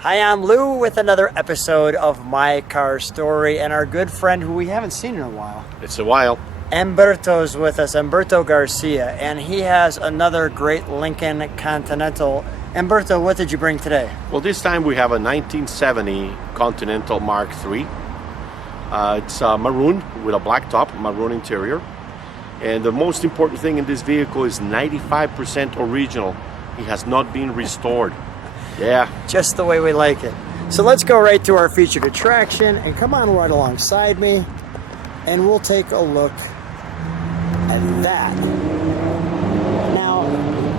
Hi, I'm Lou with another episode of My Car Story, and our good friend who we haven't seen in a while. It's a while. Humberto's with us, Humberto Garcia, and he has another great Lincoln Continental. Humberto, what did you bring today? Well, this time we have a 1970 Continental Mark III. It's maroon with a black top, maroon interior. And the most important thing in this vehicle is 95% original. It has not been restored. Yeah. Just the way we like it. So let's go right to our featured attraction and come on right alongside me and we'll take a look at that. Now,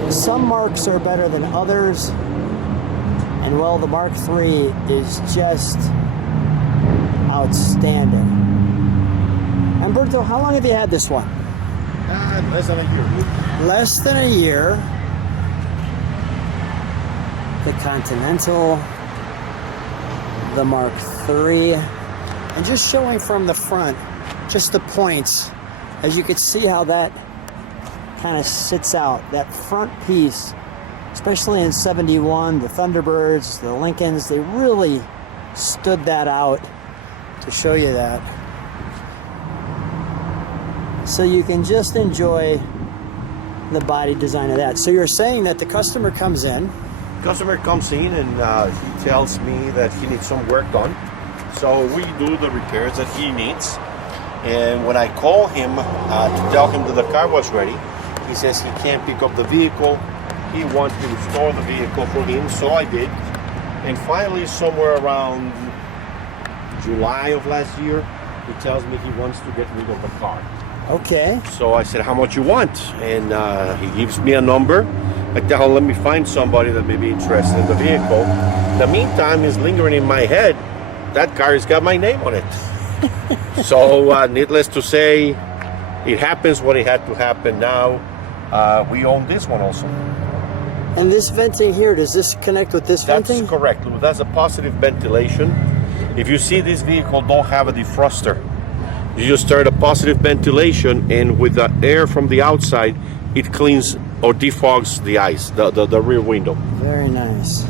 some Marks are better than others, and well, the Mark III is just outstanding. Humberto, how long have you had this one? Less than a year. Less than a year. The Continental, the Mark III, and just showing from the front, just the points, as you can see how that kind of sits out, that front piece, especially in 71, the Thunderbirds, the Lincolns, they really stood that out to show you that. So you can just enjoy the body design of that. So you're saying that the customer comes in and he tells me that he needs some work done. So we do the repairs that he needs. And when I call him to tell him that the car was ready, he says he can't pick up the vehicle. He wants me to store the vehicle for him, so I did. And finally, somewhere around July of last year, he tells me he wants to get rid of the car. Okay. So I said, how much you want? And he gives me a number. I tell him, let me find somebody that may be interested in the vehicle. In the meantime, it's lingering in my head. That car has got my name on it. So needless to say, it happens what it had to happen. Now we own this one also. And this venting here, does this connect with this venting? That's correct, Lou. That's a positive ventilation. If you see this vehicle don't have a defroster, you just start a positive ventilation, and with the air from the outside, it cleans or defogs the ice, the rear window. Very nice.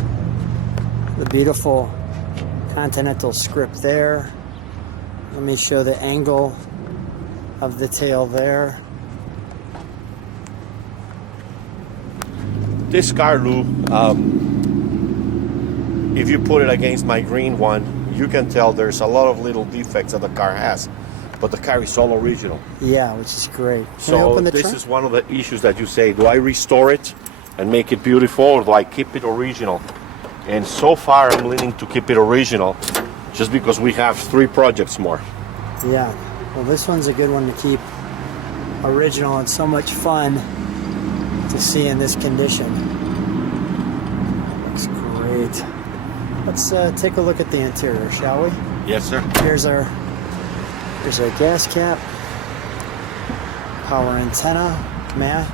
The beautiful Continental script there. Let me show the angle of the tail there. This car, Lou, if you put it against my green one, you can tell there's a lot of little defects that the car has, but the car is all original. Yeah, which is great. Can so I open the this trunk? is one of the issues that you say, do I restore it and make it beautiful, or do I keep it original? And so far I'm leaning to keep it original, just because we have 3 projects more. Yeah, well, this one's a good one to keep original. It's so much fun to see in this condition. Looks great. Let's take a look at the interior, shall we? Yes, sir. Here's our gas cap, power antenna. Matt,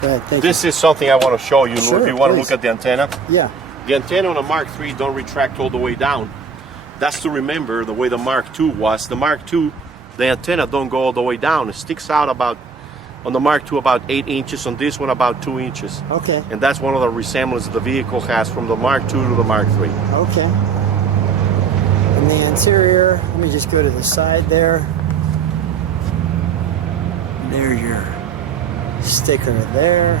go ahead. Thank you. This is something I want to show you, Lou. Sure, if you want to please. look at the antenna. Yeah. The antenna on the Mark III don't retract all the way down. That's to remember the way the Mark II was. The Mark II, the antenna don't go all the way down. It sticks out about, on the Mark II, about 8 inches. On this one, about 2 inches. Okay. And that's one of the resemblances the vehicle has from the Mark II to the Mark III. Okay. And the interior, let me just go to the side there. There's your sticker there.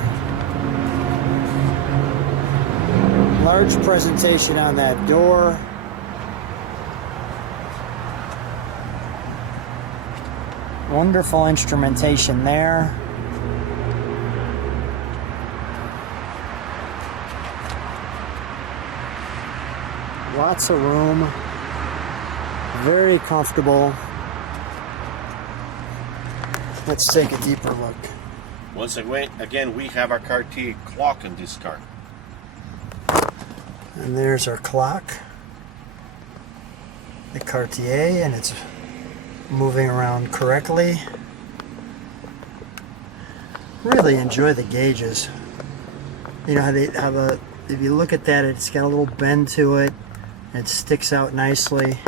Large presentation on that door. Wonderful instrumentation there. Lots of room. Very comfortable. Let's take a deeper look. Once again, we have our Cartier clock in this car. And there's our clock. The Cartier, and it's moving around correctly. Really enjoy the gauges. You know how they have a, if you look at that, it's got a little bend to it. It sticks out nicely.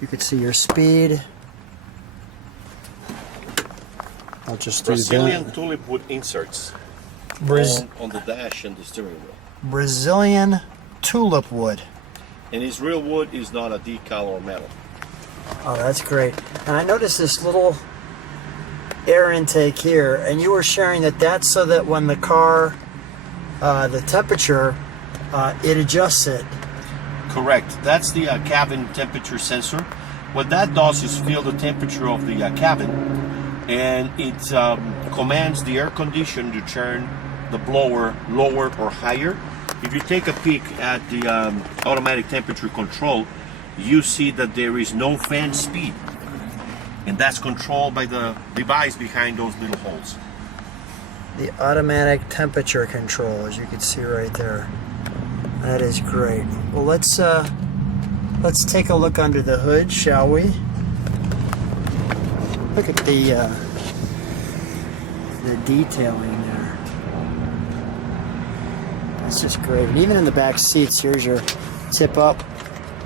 You can see your speed. I'll just do Brazilian that. tulip wood inserts. on the dash and the steering wheel. Brazilian tulip wood. And his real wood is not a decal or metal. Oh, that's great. And I noticed this little air intake here, and you were sharing that that's so that when the car, the temperature, it adjusts it. Correct. That's the cabin temperature sensor. What that does is feel the temperature of the cabin, and it commands the air condition to turn the blower lower or higher. If you take a peek at the automatic temperature control, you see that there is no fan speed, and that's controlled by the device behind those little holes. The automatic temperature control, as you can see right there. That is great. Well, let's take a look under the hood, shall we? Look at the detailing there. That's just great. And even in the back seats, here's your tip up.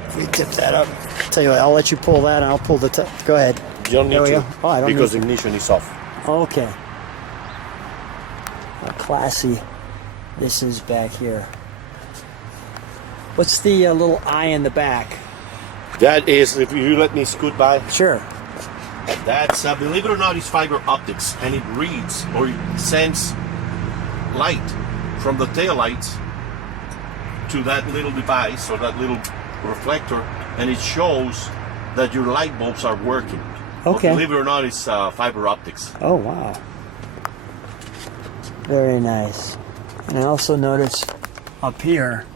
If we tip that up, tell you what, I'll let you pull that, and I'll pull the tip. Go ahead. You don't need to, Oh, I don't because need to. ignition is off. Okay. How classy this is back here. What's the little eye in the back? That is, if you let me scoot by, Sure. that's, believe it or not, is fiber optics, and it reads or it sends light from the taillights to that little device or that little reflector, and it shows that your light bulbs are working. Okay. But believe it or not, it's fiber optics. Oh, wow. Very nice. And I also notice up here,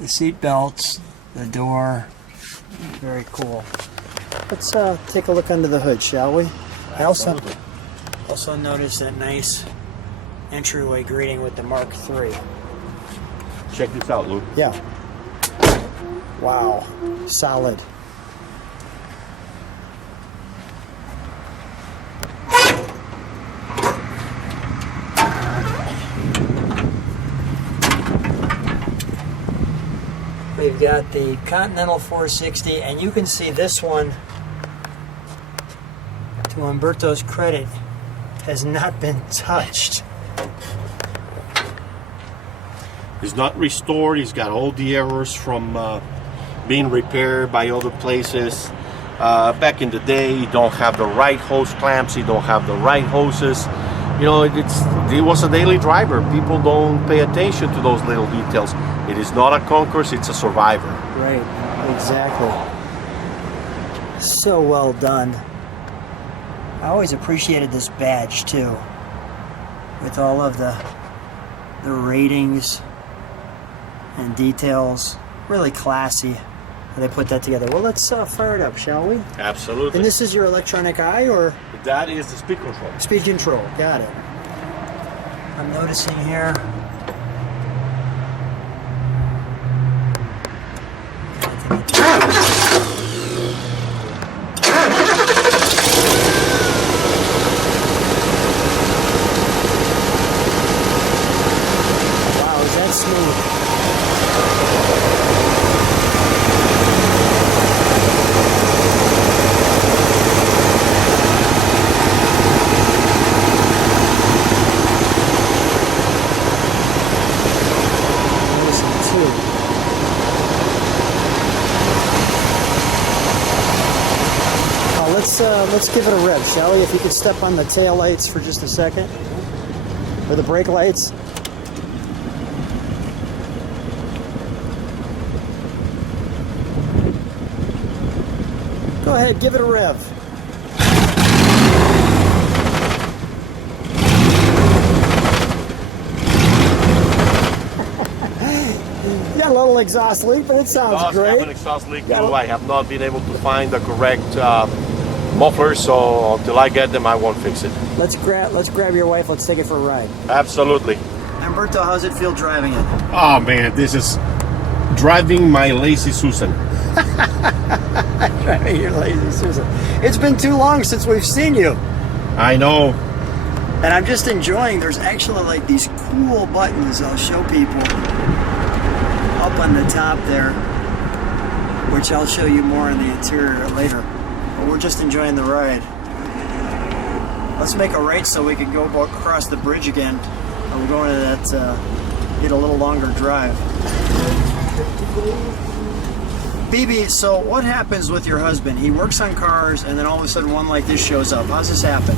the seat belts, the door, very cool. Let's take a look under the hood, shall we? I also noticed that nice entryway greeting with the Mark III. Check this out, Lou. Yeah. Wow. Solid. We've got the Continental 460, and you can see this one, to Humberto's credit, has not been touched. He's not restored. He's got all the errors from being repaired by other places. Back in the day, you don't have the right hose clamps, you don't have the right hoses. You know, it was a daily driver. People don't pay attention to those little details. It is not a concourse, it's a survivor. Right, exactly. So well done. I always appreciated this badge too, with all of the ratings and details. Really classy how they put that together. Well, let's fire it up, shall we? Absolutely. And this is your electronic eye, or? That is the speed control. Speed control, got it. I'm noticing here. Wow, is that smooth? Let's give it a rev, shall we? If you could step on the tail lights for just a second, or the brake lights. Go ahead, give it a rev. Got a little exhaust leak, but it sounds great. I have an exhaust leak too. I have not been able to find the correct mufflers, so until I get them, I won't fix it. Let's grab your wife. Let's take it for a ride. Absolutely. Humberto, how's it feel driving it? Oh man, this is driving my lazy Susan. You're lazy Susan. It's been too long since we've seen you. I know. And I'm just enjoying, there's actually like these cool buttons I'll show people up on the top there, which I'll show you more in the interior later. But we're just enjoying the ride. Let's make a right so we can go across the bridge again. I'm going to that, get a little longer drive. BB, so what happens with your husband? He works on cars and then all of a sudden one like this shows up. How's this happen?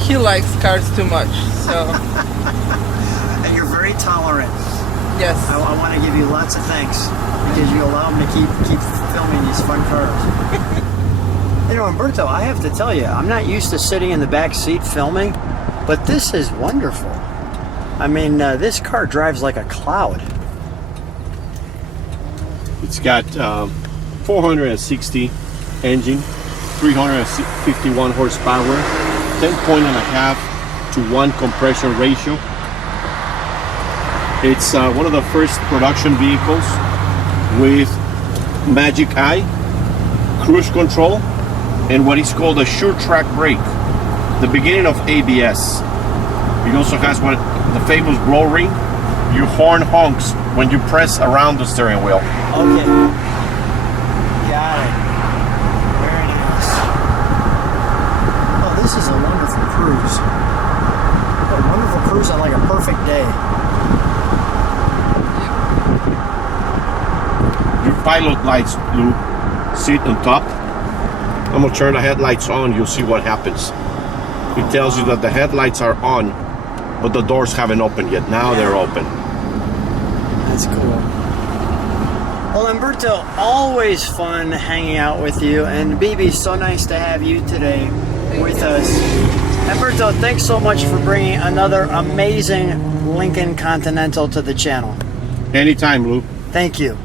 He likes cars too much, so And you're very tolerant. yes. I want to give you lots of thanks because you allow him to keep filming these fun cars. You know, Humberto, I have to tell you, I'm not used to sitting in the back seat filming, but this is wonderful. I mean, this car drives like a cloud. It's got 460 engine, 351 horsepower, 10.5 to 1 compression ratio. It's one of the first production vehicles with Magic Eye, cruise control, and what is called a sure track brake, the beginning of ABS. It also has what the famous blow ring. Your horn honks when you press around the steering wheel. Okay. Got it. Very nice. Oh, this is a wonderful cruise. A wonderful cruise on like a perfect day. Your pilot lights, Lou, sit on top. I'm gonna turn the headlights on, you'll see what happens. It tells you that the headlights are on, but the doors haven't opened yet. Now they're open. That's cool. Well, Humberto, always fun hanging out with you. And BB, so nice to have you today with us. Humberto, thanks so much for bringing another amazing Lincoln Continental to the channel. Anytime, Lou. Thank you.